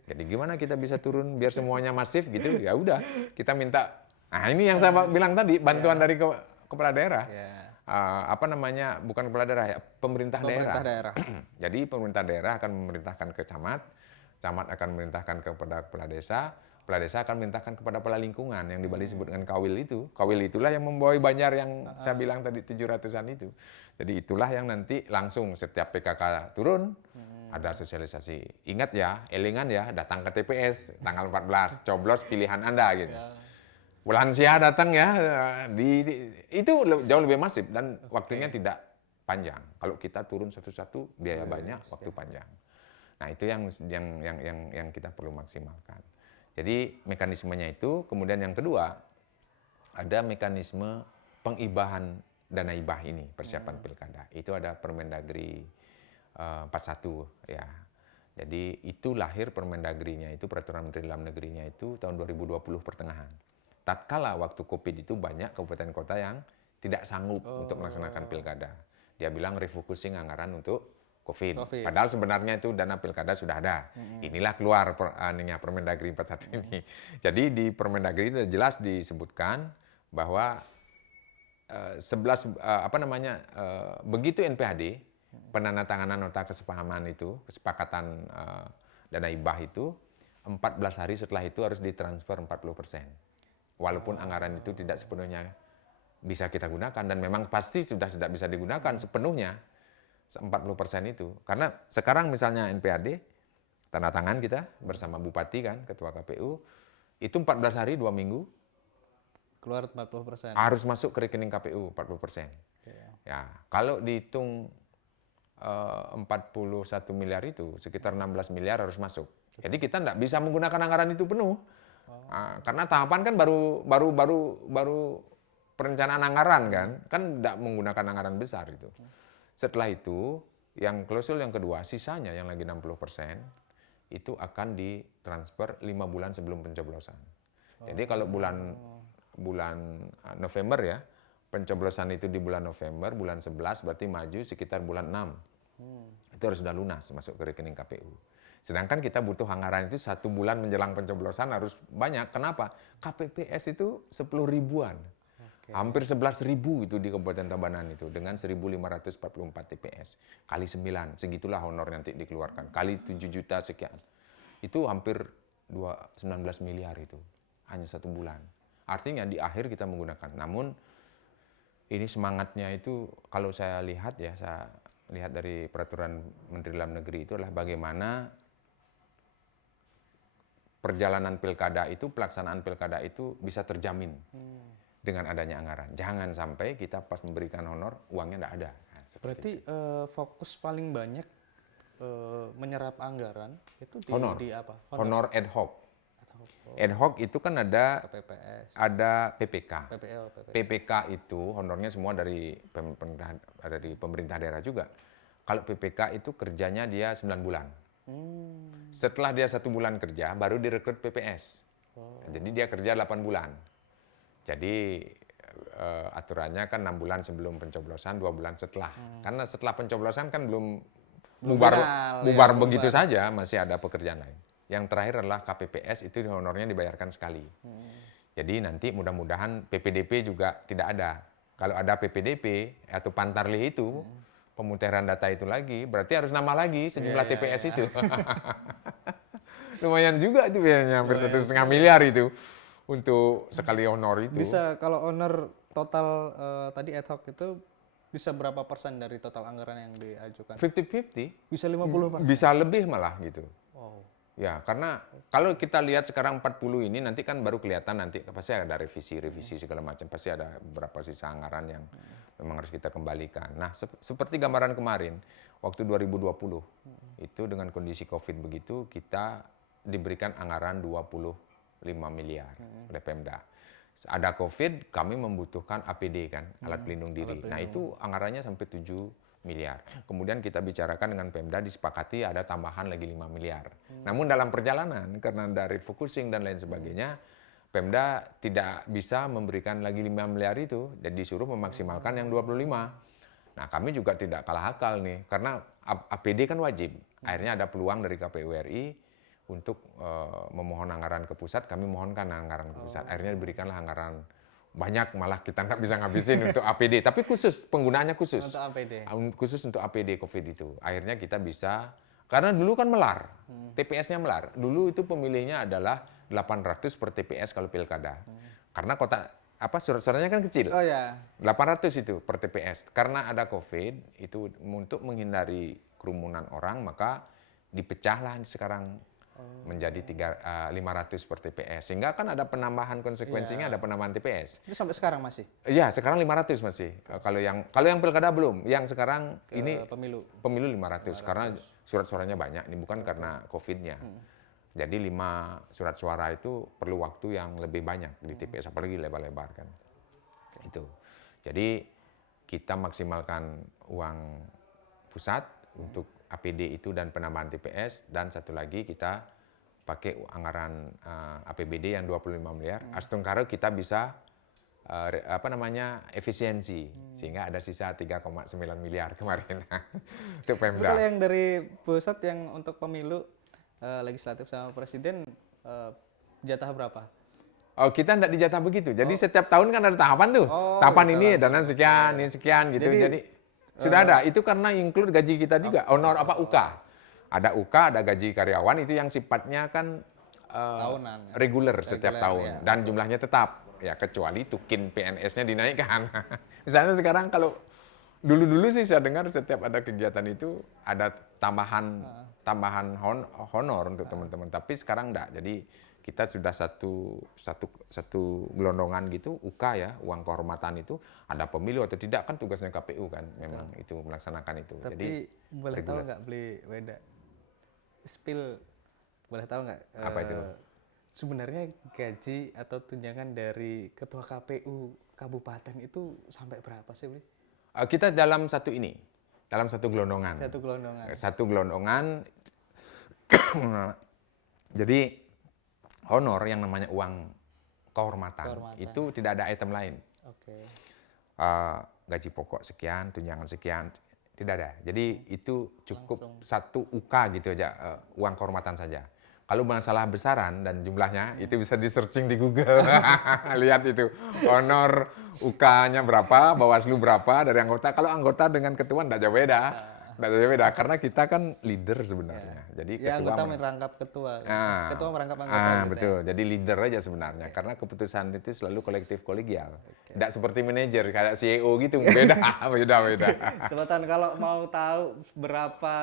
Jadi gimana kita bisa turun biar semuanya masif gitu? Ya udah, kita minta. Nah, ini yang saya bilang tadi, bantuan dari kepala daerah. Apa namanya, bukan kepala daerah ya, pemerintah daerah. Jadi pemerintah daerah akan memerintahkan ke camat akan memerintahkan kepada kepala desa akan memerintahkan kepada kepala lingkungan yang di Bali disebut dengan kawil itu. Kawil itulah yang membawa Banjar yang saya bilang tadi 700-an itu. Jadi itulah yang nanti langsung setiap PKK turun ada sosialisasi. Ingat ya, elingan ya, datang ke TPS tanggal 14, coblos pilihan Anda gitu. Lansia datang ya, itu jauh lebih masif dan waktunya tidak panjang. Kalau kita turun satu-satu biaya banyak, waktu panjang. Nah, itu yang kita perlu maksimalkan. Jadi mekanismenya itu, kemudian yang kedua ada mekanisme pengibahan dana hibah ini, persiapan pilkada. Itu ada Permendagri 41 ya. Jadi itu lahir Permendagrinya itu, peraturan Menteri Dalam Negerinya itu tahun 2020 pertengahan. Tatkala waktu Covid itu banyak kabupaten kota yang tidak sanggup untuk melaksanakan pilkada. Dia bilang refocusing anggaran untuk COVID. Padahal sebenarnya itu dana pilkada sudah ada. Inilah keluar Permendagri 41 ini. Jadi di Permendagri itu jelas disebutkan bahwa begitu NPHD penandatanganan nota kesepahaman itu, kesepakatan dana hibah itu 14 hari setelah itu harus ditransfer 40%. Walaupun anggaran itu tidak sepenuhnya bisa kita gunakan dan memang pasti sudah tidak bisa digunakan sepenuhnya 40% itu. Karena sekarang misalnya NPHD tanda tangan kita bersama Bupati kan, Ketua KPU, itu 14 hari 2 minggu keluar 40%. Harus masuk ke rekening KPU 40%. Ya, kalau dihitung 41 miliar itu sekitar 16 miliar harus masuk. Jadi kita tidak bisa menggunakan anggaran itu penuh. Karena tahapan kan baru perencanaan anggaran kan tidak menggunakan anggaran besar itu. Setelah itu, yang klausul yang kedua, sisanya yang lagi 60% itu akan ditransfer 5 bulan sebelum pencoblosan. Jadi kalau bulan November ya, pencoblosan itu di bulan November, bulan 11 berarti maju sekitar bulan 6. Itu harus sudah lunas masuk ke rekening KPU. Sedangkan kita butuh anggaran itu 1 bulan menjelang pencoblosan harus banyak. Kenapa? KPPS itu 10 ribuan. Hampir 11.000 itu di Kabupaten Tabanan itu dengan 1.544 TPS. Kali 9, segitulah honor nanti dikeluarkan. Kali 7 juta sekian. Itu hampir 19 miliar itu. Hanya 1 bulan. artinya di akhir kita menggunakan. Namun ini semangatnya itu kalau saya lihat dari peraturan Menteri Dalam Negeri itu adalah bagaimana perjalanan pilkada itu, pelaksanaan pilkada itu bisa terjamin dengan adanya anggaran. Jangan sampai kita pas memberikan honor uangnya tidak ada. Nah, Berarti fokus paling banyak menyerap anggaran itu honor. di apa? Honor ad hoc. Ad hoc itu kan ada KPPS, ada PPK. PPL. PPK itu honornya semua dari pemerintah daerah juga. Kalau PPK itu kerjanya dia 9 bulan. Setelah dia 1 bulan kerja, baru direkrut PPS. Jadi dia kerja 8 bulan. Jadi aturannya kan 6 bulan sebelum pencoblosan, 2 bulan setelah. Karena setelah pencoblosan kan belum bubar begitu saja, masih ada pekerjaan lain. Yang terakhir adalah KPPS, itu honornya dibayarkan sekali. Jadi nanti mudah-mudahan PPDP juga tidak ada. Kalau ada PPDP atau Pantarlih itu, pemutaran data itu lagi, berarti harus nambah lagi sejumlah TPS itu. Lumayan juga itu biayanya, hampir 1,5 miliar itu untuk sekali honor itu. Bisa kalau honor total tadi ad hoc itu bisa berapa persen dari total anggaran yang diajukan? 50-50. Bisa 50%. Bisa lebih malah gitu. Wow. Ya, karena kalau kita lihat sekarang 40 ini nanti kan baru kelihatan nanti pasti ada revisi segala macam, pasti ada beberapa sisa anggaran yang memang harus kita kembalikan. Nah, seperti gambaran kemarin waktu 2020 itu dengan kondisi Covid begitu kita diberikan anggaran 25 miliar oleh Pemda. Ada Covid, kami membutuhkan APD kan, alat pelindung diri. Nah, itu anggarannya sampai 7 miliar. Kemudian kita bicarakan dengan Pemda, disepakati ada tambahan lagi 5 miliar. Namun dalam perjalanan, karena dari focusing dan lain sebagainya, Pemda tidak bisa memberikan lagi 5 miliar itu, dan disuruh memaksimalkan yang 25. Nah, kami juga tidak kalah akal nih, karena APD kan wajib. Akhirnya ada peluang dari KPU RI untuk memohon anggaran ke pusat, kami mohonkan anggaran ke pusat. Akhirnya diberikanlah anggaran banyak, malah kita nggak bisa ngabisin untuk APD, tapi khusus, penggunaannya khusus. Untuk APD. Khusus untuk APD COVID itu. Akhirnya kita bisa, karena dulu kan melar, TPS-nya melar. Dulu itu pemilihnya adalah 800 per TPS kalau pilkada. Karena surat-suratnya kan kecil. Oh ya. 800 itu per TPS. Karena ada COVID, itu untuk menghindari kerumunan orang, maka dipecahlah sekarang menjadi 500 per TPS. Sehingga kan ada penambahan konsekuensinya, ada penambahan TPS. Itu sampai sekarang masih? Iya, sekarang 500 masih. Kalau yang pilkada belum. Yang sekarang ini pemilu 500 karena surat-suaranya banyak. Ini bukan karena COVID-nya. Jadi 5 surat suara itu perlu waktu yang lebih banyak di TPS, apalagi lebar-lebar kan. Itu. Jadi kita maksimalkan uang pusat untuk APD itu dan penambahan TPS, dan satu lagi kita pakai anggaran APBD yang 25 miliar. Astungkara kita bisa efisiensi, sehingga ada sisa 3,9 miliar kemarin untuk Pemda. Kalau yang dari pusat yang untuk pemilu legislatif sama presiden jatah berapa? Oh, kita tidak dijatah begitu. Jadi setiap tahun kan ada tahapan tuh. Tahapan gitu, ini dana sekian, ini sekian gitu. Jadi sudah ada. Itu karena include gaji kita juga. Honor UK. Ada UK, ada gaji karyawan, itu yang sifatnya kan Tahunan. reguler setiap tahun. Ya. Dan jumlahnya tetap. Ya, kecuali tukin PNS-nya dinaikkan. Misalnya sekarang kalau dulu-dulu sih saya dengar setiap ada kegiatan itu ada tambahan honor untuk teman-teman. Tapi sekarang enggak. Jadi kita sudah satu gelondongan gitu, UK ya, uang kehormatan itu, ada pemilu atau tidak kan tugasnya KPU kan, memang itu melaksanakan itu. Tapi jadi boleh tahu nggak beli Weda? Spill, boleh tahu nggak? Apa itu? Sebenarnya gaji atau tunjangan dari ketua KPU kabupaten itu sampai berapa sih, Bli? Kita dalam satu gelondongan. Satu gelondongan. Jadi honor yang namanya uang kehormatan. Itu tidak ada item lain. Gaji pokok sekian, tunjangan sekian, tidak ada. Jadi itu cukup satu UK gitu aja, uang kehormatan saja. Kalau masalah besaran dan jumlahnya itu bisa di searching di Google. Lihat itu honor UK-nya berapa, Bawaslu berapa dari anggota. Kalau anggota dengan ketua tidak jauh beda. Nggak jauh beda karena kita kan leader sebenarnya. Jadi Ya, ketua anggota merangkap ketua. Ah, Ketua merangkap anggota gitu betul. Jadi leader aja sebenarnya karena keputusan itu selalu kolektif kolegial. Nggak seperti manajer kayak CEO gitu. Beda, beda. Sebatan kalau mau tahu berapa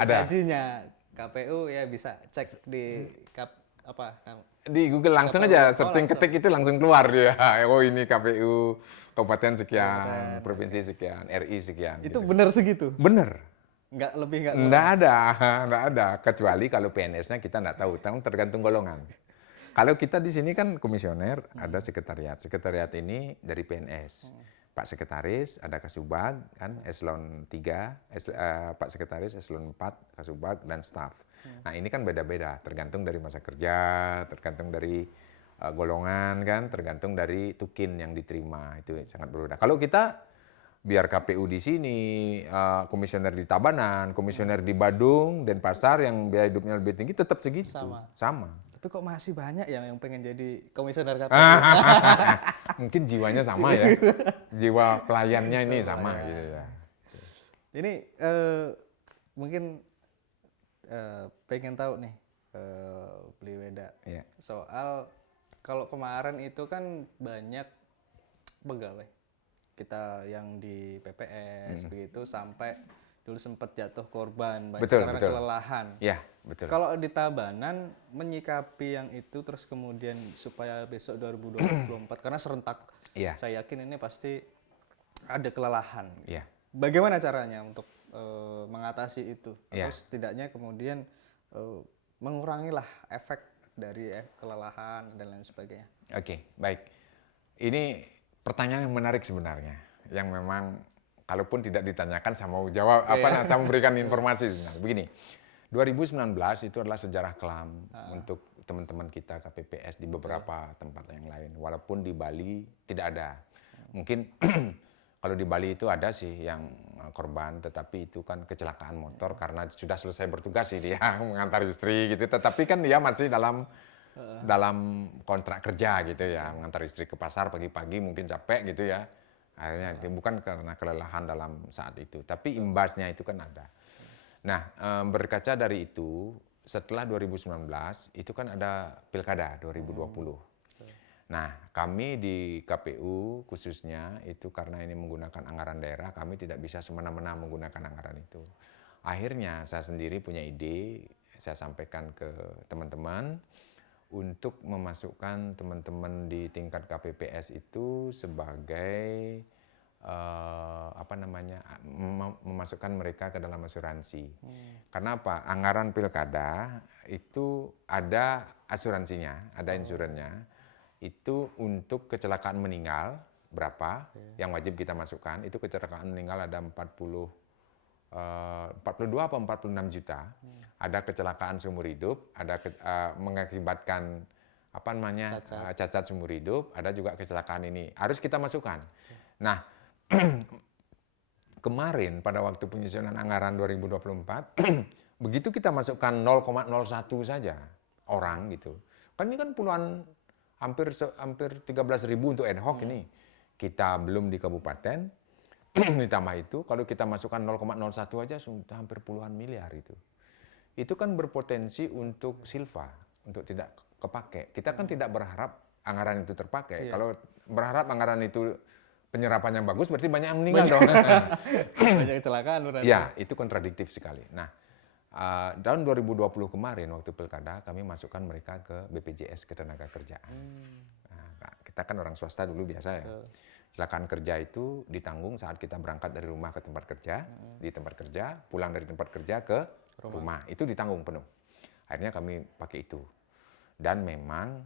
Ada. gajinya KPU ya bisa cek di apa Di Google langsung KPU. aja Oh, searching langsung. ketik itu langsung keluar dia. Oh ini KPU kabupaten sekian, provinsi sekian, RI sekian. Itu gitu. benar segitu. Bener. Nggak lebih nggak Nggak ada, nggak ada. Kecuali kalau PNS-nya kita nggak tahu, tergantung golongan. Kalau kita di sini kan komisioner, ada sekretariat. Sekretariat ini dari PNS. Pak Sekretaris, ada Kasubag, kan, eselon 3, Pak Sekretaris, eselon 4, Kasubag, dan staf. Nah ini kan beda-beda, tergantung dari masa kerja, tergantung dari golongan, kan, tergantung dari tukin yang diterima. Itu sangat berbeda. Kalau kita biar KPU di sini, komisioner di Tabanan, komisioner di Badung, Denpasar yang biaya hidupnya lebih tinggi tetap segitu. Sama. Tapi kok masih banyak yang pengen jadi komisioner KPU? Mungkin jiwanya sama ya. Jiwa pelayannya ini sama gitu ya. Ini mungkin pengen tahu nih Bli Weda Iya. soal kalau kemarin itu kan banyak pegawai kita yang di PPS begitu sampai dulu sempat jatuh korban banyak Betul, karena betul. kelelahan. Iya, betul. Kalau di Tabanan menyikapi yang itu terus kemudian supaya besok 2024 karena serentak, Iya. saya yakin ini pasti ada kelelahan. Iya. Bagaimana caranya untuk mengatasi itu? Atau Iya. setidaknya kemudian mengurangilah efek dari kelelahan dan lain sebagainya. Oke, baik. Ini pertanyaan yang menarik sebenarnya, yang memang kalaupun tidak ditanyakan saya mau jawab, saya memberikan informasi sebenarnya. Begini, 2019 itu adalah sejarah kelam untuk teman-teman kita KPPS di beberapa tempat yang lain. Walaupun di Bali tidak ada. Mungkin kalau di Bali itu ada sih yang korban, tetapi itu kan kecelakaan motor karena sudah selesai bertugas sih dia mengantar istri gitu. Tetapi kan dia masih dalam kontrak kerja gitu ya, mengantar istri ke pasar pagi-pagi mungkin capek gitu ya. Akhirnya itu bukan karena kelelahan dalam saat itu, tapi imbasnya itu kan ada. Nah, berkaca dari itu, setelah 2019 itu kan ada Pilkada 2020. Nah, kami di KPU khususnya itu karena ini menggunakan anggaran daerah, kami tidak bisa semena-mena menggunakan anggaran itu. Akhirnya saya sendiri punya ide, saya sampaikan ke teman-teman untuk memasukkan teman-teman di tingkat KPPS itu sebagai memasukkan mereka ke dalam asuransi. Karena apa? Anggaran pilkada itu ada asuransinya, ada insurannya. Itu untuk kecelakaan meninggal berapa yang wajib kita masukkan. Itu kecelakaan meninggal ada 42 atau 46 juta. Ada kecelakaan seumur hidup, ada mengakibatkan cacat seumur hidup, ada juga kecelakaan ini. Harus kita masukkan. Nah, kemarin pada waktu penyusunan anggaran 2024, begitu kita masukkan 0,01 saja orang gitu. Kan ini kan puluhan hampir 13.000 untuk ad hoc ini. Kita belum di kabupaten, ditambah itu, kalau kita masukkan 0,01 aja sudah hampir puluhan miliar itu. Itu kan berpotensi untuk silva, untuk tidak kepake. Kita kan tidak berharap anggaran itu terpakai. Kalau berharap anggaran itu penyerapannya bagus, berarti banyak yang meninggal dong. Banyak kecelakaan berarti. Ya, itu kontradiktif sekali. Nah, tahun 2020 kemarin waktu pilkada kami masukkan mereka ke BPJS Ketenagakerjaan. Nah, kita kan orang swasta dulu biasa ya. Kecelakaan kerja itu ditanggung saat kita berangkat dari rumah ke tempat kerja, di tempat kerja, pulang dari tempat kerja ke rumah. Itu ditanggung penuh. Akhirnya kami pakai itu. Dan memang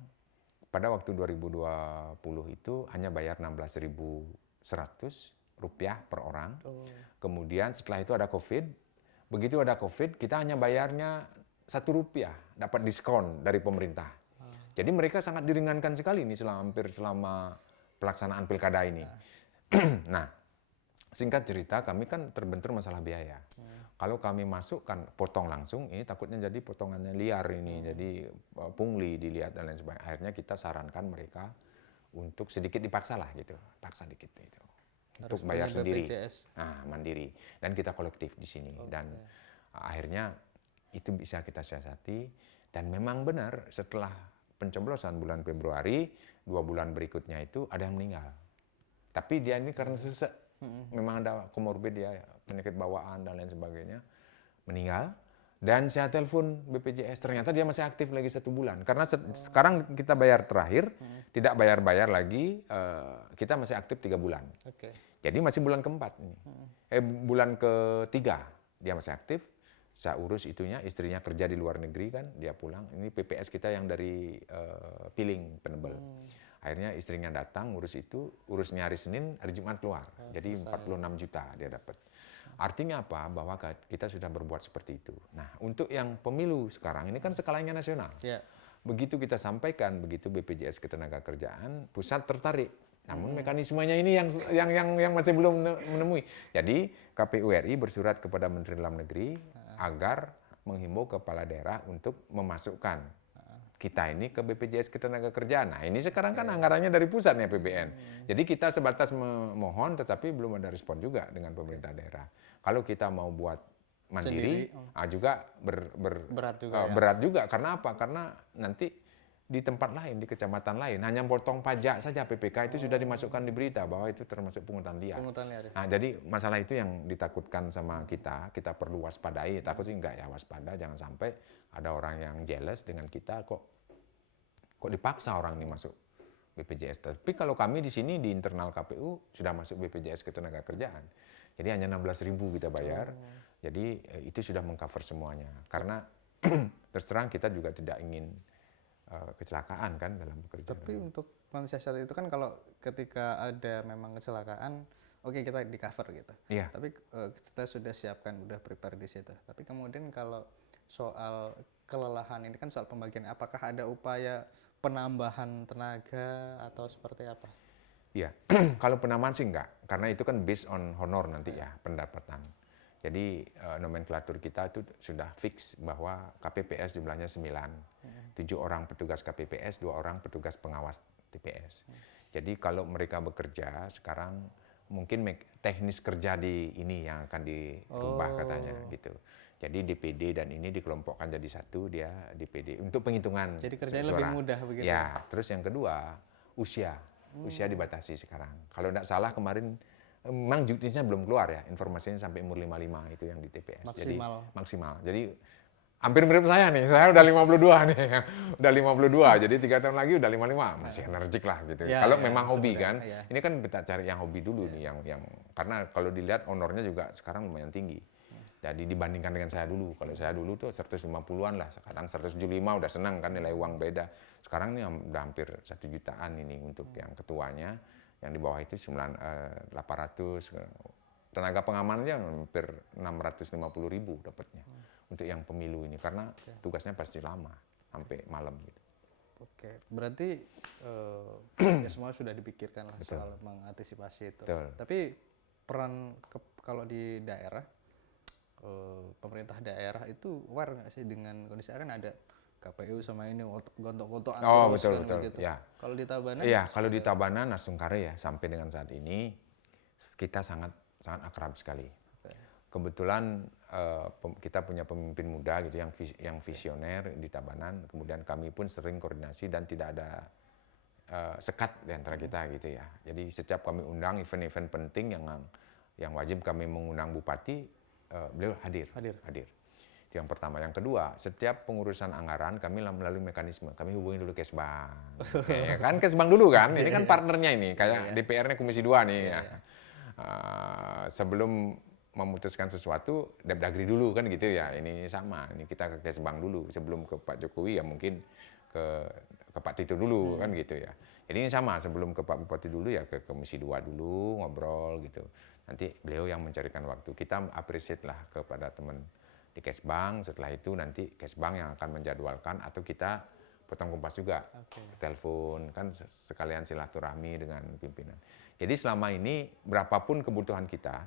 pada waktu 2020 itu hanya bayar 16.100 rupiah per orang. Kemudian setelah itu ada COVID. Begitu ada COVID, kita hanya bayarnya 1 rupiah, dapat diskon dari pemerintah. Jadi mereka sangat diringankan sekali ini selama pelaksanaan pilkada ini. Nah, singkat cerita, kami kan terbentur masalah biaya. Kalau kami masukkan potong langsung, ini takutnya jadi potongannya liar ini, jadi pungli dilihat dan lain sebagainya. Akhirnya kita sarankan mereka untuk sedikit dipaksa lah gitu, paksa dikit itu. untuk Harus bayar punya sendiri. BPJS. Nah, mandiri. Dan kita kolektif di sini. Dan akhirnya itu bisa kita siasati. Dan memang benar setelah pencoblosan bulan Februari, 2 bulan berikutnya itu ada yang meninggal. Tapi dia ini karena sesek, memang ada komorbid dia, penyakit bawaan dan lain sebagainya, meninggal. Dan saya telepon BPJS, ternyata dia masih aktif lagi 1 bulan. Karena sekarang kita bayar terakhir, tidak bayar-bayar lagi, kita masih aktif 3 bulan. Oke. Jadi masih bulan keempat ini. Bulan ketiga dia masih aktif. Saya urus itunya, istrinya kerja di luar negeri kan, dia pulang. Ini PPS kita yang dari Piling, Penebel. Akhirnya istrinya datang, urus itu, urusnya hari Senin, hari Jumat keluar. Jadi 46 juta dia dapat. Artinya apa? Bahwa kita sudah berbuat seperti itu. Nah, untuk yang pemilu sekarang, ini kan skalanya nasional. Ya. Begitu kita sampaikan, begitu BPJS Ketenagakerjaan, pusat tertarik. Namun mekanismenya ini yang masih belum menemui. Jadi KPU RI bersurat kepada Menteri Dalam Negeri agar menghimbau kepala daerah untuk memasukkan kita ini ke BPJS Ketenagakerjaan. Nah, ini sekarang kan anggarannya dari pusat nih APBN. Jadi kita sebatas memohon, tetapi belum ada respon juga dengan pemerintah daerah. Kalau kita mau buat mandiri, juga berat juga. Karena apa? Karena nanti di tempat lain, di kecamatan lain, hanya potong pajak saja PPK itu sudah dimasukkan di berita bahwa itu termasuk pungutan liar. Nah, jadi masalah itu yang ditakutkan sama kita perlu waspadai. Takut sih enggak ya, waspada, jangan sampai ada orang yang jealous dengan kita kok dipaksa orang ini masuk BPJS. Tapi kalau kami di sini di internal KPU sudah masuk BPJS Ketenagakerjaan. Jadi hanya 16.000 kita bayar. Jadi itu sudah mengcover semuanya. Karena terus terang kita juga tidak ingin kecelakaan kan dalam bekerja. Tapi untuk mensiasati itu kan kalau ketika ada memang kecelakaan, oke, kita di cover gitu. Iya. Tapi kita sudah siapkan, udah prepare di situ. Tapi kemudian kalau soal kelelahan ini kan soal pembagian, apakah ada upaya penambahan tenaga atau seperti apa? Iya, kalau penambahan sih enggak, karena itu kan based on honor nanti ya, pendapatan. Jadi nomenklatur kita itu sudah fix bahwa KPPS jumlahnya 9, 7 orang petugas KPPS, 2 orang petugas pengawas TPS. Jadi kalau mereka bekerja sekarang mungkin teknis kerja di ini yang akan dirubah katanya gitu. Jadi DPD dan ini dikelompokkan jadi satu, dia DPD untuk penghitungan. Jadi kerjanya lebih mudah begitu. Ya, terus yang kedua usia dibatasi sekarang. Kalau tidak salah kemarin memang juknisnya belum keluar ya, informasinya sampai umur 55 itu yang di TPS. Maksimal. Jadi hampir mirip saya nih, saya udah 52 nih, udah 52, jadi 3 tahun lagi udah 55, masih energik lah gitu. Kalau memang hobi kan, ini kan kita cari yang hobi dulu nih, yang karena kalau dilihat honornya juga sekarang lumayan tinggi. Jadi dibandingkan dengan saya dulu, kalau saya dulu tuh 150-an lah, sekarang 175 udah senang kan, nilai uang beda. Sekarang ini udah hampir 1 jutaan ini untuk yang ketuanya, yang di bawah itu 800, tenaga pengamanannya hampir 650.000 dapatnya untuk yang pemilu ini, karena tugasnya pasti lama, sampai malam gitu. Oke, berarti ya semua sudah dipikirkan lah. Betul. Soal mengantisipasi itu. Betul. Tapi peran kalau di daerah, pemerintah daerah itu aware nggak sih dengan kondisi kan ada KPU sama ini gontok-gontokan betul. gitu. Ya. Kalau di Tabanan? Iya, kalau di Tabanan Nasungkare ya sampai dengan saat ini kita sangat akrab sekali. Kebetulan kita punya pemimpin muda gitu yang visioner di Tabanan, kemudian kami pun sering koordinasi dan tidak ada sekat di antara kita gitu ya. Jadi setiap kami undang event-event penting yang wajib kami mengundang bupati, beliau hadir. Itu yang pertama. Yang kedua, setiap pengurusan anggaran kami melalui mekanisme. Kami hubungi dulu Kesbang. Ya kan Kesbang dulu kan, ini kan partnernya ini, kayak DPR-nya Komisi 2 nih. Sebelum memutuskan sesuatu, Depdagri dulu kan gitu ya. Ini sama, ini kita ke Kesbang dulu. Sebelum ke Pak Jokowi ya mungkin ke Pak Tito dulu kan gitu ya. Jadi ini sama, sebelum ke Pak Bupati dulu ya ke Komisi 2 dulu, ngobrol gitu. Nanti beliau yang mencarikan waktu. Kita appreciate lah kepada teman di Kesbang, setelah itu nanti Kesbang yang akan menjadwalkan atau kita potong kompas juga, telepon, kan sekalian silaturahmi dengan pimpinan. Jadi selama ini berapapun kebutuhan kita,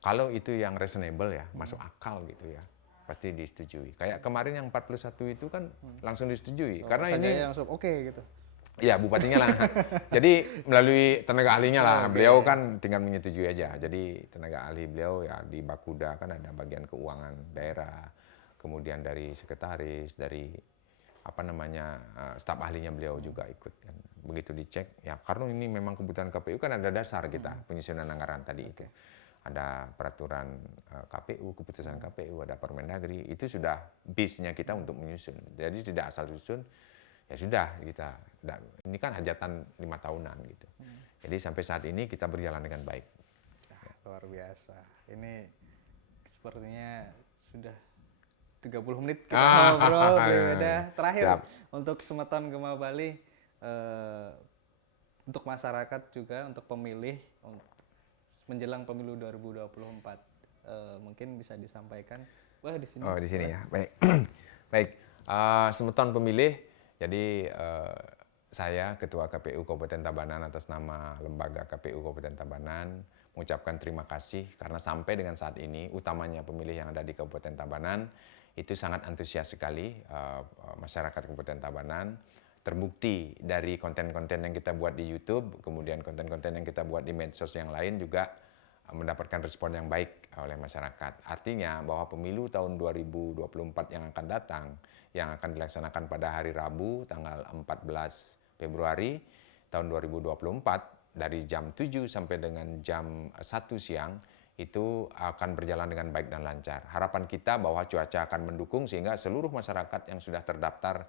kalau itu yang reasonable ya, masuk akal gitu ya, pasti disetujui. Kayak kemarin yang 41 itu kan langsung disetujui. Karena ini langsung oke gitu. Ya, bupatinya lah. Jadi melalui tenaga ahlinya lah. Oke. Beliau kan tinggal menyetujui aja. Jadi tenaga ahli beliau ya di Bakuda kan ada bagian keuangan daerah, kemudian dari sekretaris, dari apa namanya staf ahlinya beliau juga ikut kan. Begitu dicek, ya karena ini memang kebutuhan KPU kan ada dasar kita penyusunan anggaran tadi itu. Ada peraturan KPU, keputusan KPU, ada Permendagri, itu sudah base-nya kita untuk menyusun. Jadi tidak asal susun, ya sudah kita ini kan hajatan 5 tahunan gitu. Jadi sampai saat ini kita berjalan dengan baik. Luar biasa. Ini sepertinya sudah 30 menit kita ngobrol, Bli Weda. Terakhir Siap. untuk Semeton Gema Bali, untuk masyarakat juga, untuk pemilih, menjelang pemilu 2024, mungkin bisa disampaikan. Wah, di sini. Oh, di sini ya. Baik. Baik. Semeton pemilih. Jadi saya Ketua KPU Kabupaten Tabanan atas nama Lembaga KPU Kabupaten Tabanan mengucapkan terima kasih karena sampai dengan saat ini utamanya pemilih yang ada di Kabupaten Tabanan itu sangat antusias sekali masyarakat Kabupaten Tabanan. Terbukti dari konten-konten yang kita buat di YouTube, kemudian konten-konten yang kita buat di medsos yang lain juga mendapatkan respon yang baik oleh masyarakat. Artinya bahwa pemilu tahun 2024 yang akan datang, yang akan dilaksanakan pada hari Rabu tanggal 14 Februari tahun 2024 dari jam 7 sampai dengan jam 1 siang itu akan berjalan dengan baik dan lancar. Harapan kita bahwa cuaca akan mendukung sehingga seluruh masyarakat yang sudah terdaftar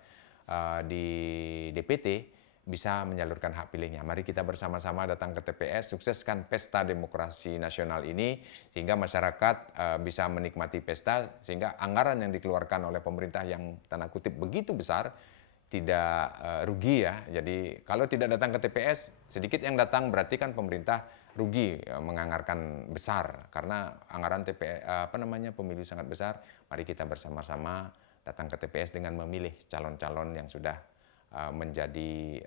di DPT bisa menyalurkan hak pilihnya. Mari kita bersama-sama datang ke TPS, sukseskan pesta demokrasi nasional ini sehingga masyarakat bisa menikmati pesta sehingga anggaran yang dikeluarkan oleh pemerintah yang tanda kutip begitu besar tidak rugi ya. Jadi kalau tidak datang ke TPS, sedikit yang datang berarti kan pemerintah rugi menganggarkan besar karena anggaran pemilu sangat besar. Mari kita bersama-sama datang ke TPS dengan memilih calon-calon yang sudah menjadi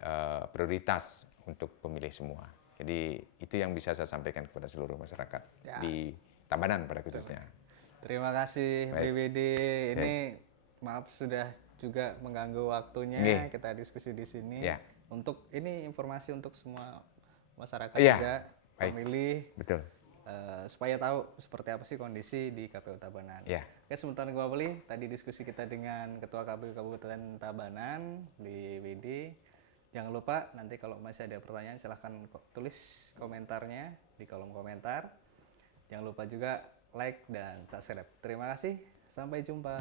prioritas untuk pemilih semua. Jadi itu yang bisa saya sampaikan kepada seluruh masyarakat di Tabanan pada khususnya. Terima kasih BWD. Ini maaf sudah juga mengganggu waktunya kita diskusi di sini. Untuk ini informasi untuk semua masyarakat juga pemilih. Betul. Supaya tahu seperti apa sih kondisi di KPU Tabanan. Oke, sebentar Gema Bali, tadi diskusi kita dengan Ketua KPU Kabupaten Tabanan di WD. Jangan lupa nanti kalau masih ada pertanyaan silahkan tulis komentarnya di kolom komentar. Jangan lupa juga like dan subscribe. Terima kasih, sampai jumpa.